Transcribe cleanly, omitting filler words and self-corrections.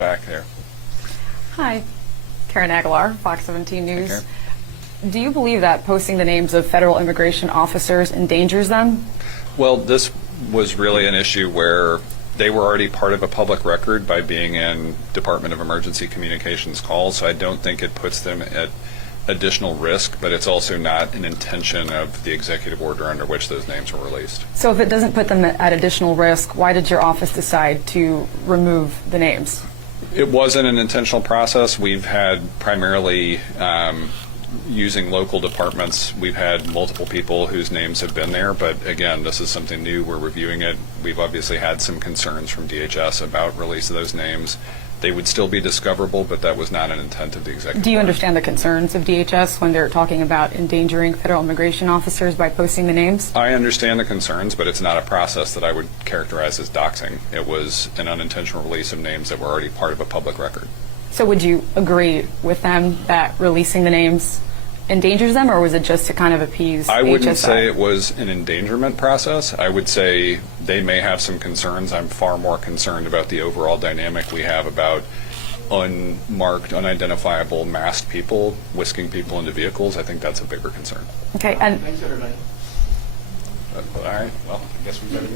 Back there. Hi, Karen Aguilar, Fox 17 News. Okay. Do you believe that posting the names of federal immigration officers endangers them? Well, this was really an issue where they were already part of a public record by being in Department of Emergency Communications calls, so I don't think it puts them at additional risk, but it's also not an intention of the executive order under which those names were released. So if it doesn't put them at additional risk, why did your office decide to remove the names? It wasn't an intentional process. We've had primarily using local departments. We've had multiple people whose names have been there, but again, this is something new. We're reviewing it. We've obviously had some concerns from DHS about release of those names. They would still be discoverable, but that was not an intent of the executive Do you order. understand the concerns of DHS when they're talking about endangering federal immigration officers by posting the names? I understand the concerns, but it's not a process that I would characterize as doxing. It was an unintentional release of names that were already part of a public record. So would you agree with them that releasing the names endangers them, or was it just to kind of appease I wouldn't HSI? say it was an endangerment process. I would say they may have some concerns. I'm far more concerned about the overall dynamic we have about unmarked, unidentifiable, masked people whisking people into vehicles. I think that's a bigger concern. Okay, and All right, well, I guess we better